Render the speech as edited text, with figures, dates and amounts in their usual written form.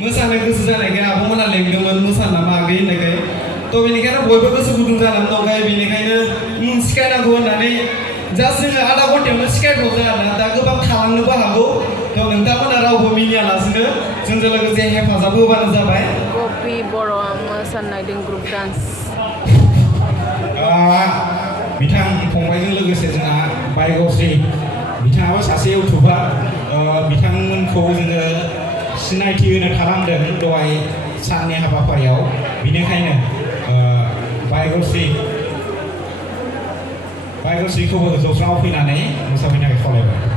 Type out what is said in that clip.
मोसानो गोसो जानायखाय आब'मोना लेंदोंमोन मोसाना मागै होननायखाय थ' बेनिखायनो बयबो गोसो गुदुं जानानै दंखाय बेनिखायनो सिखायनांगौ होननानै जास्ट जोङो आधा घन्टायावनो सिखायब्रबदों आरोना दा गोबां थालांनोबो हागौ थ' नोंथांमोना रावबो मिनियालासिनो जोंजों लोगोसे हेफाजाब होबानो जाबाय। गपि बर'आ मोसानायदों ग्रुप डान्स। बिथां फंबायजों लोगोसे जोंहा बायगश्री बिथाङाबो सासे इउटुबार बिथांमोनखौ जोङो सिनायथि होनो थालांदों दहाय साननि हाबाफारियाव बेनिखायनो बायगश्रीखौबो जौस्राङाव फैनानै मोसाफैनो थाखाय खावलायबाय।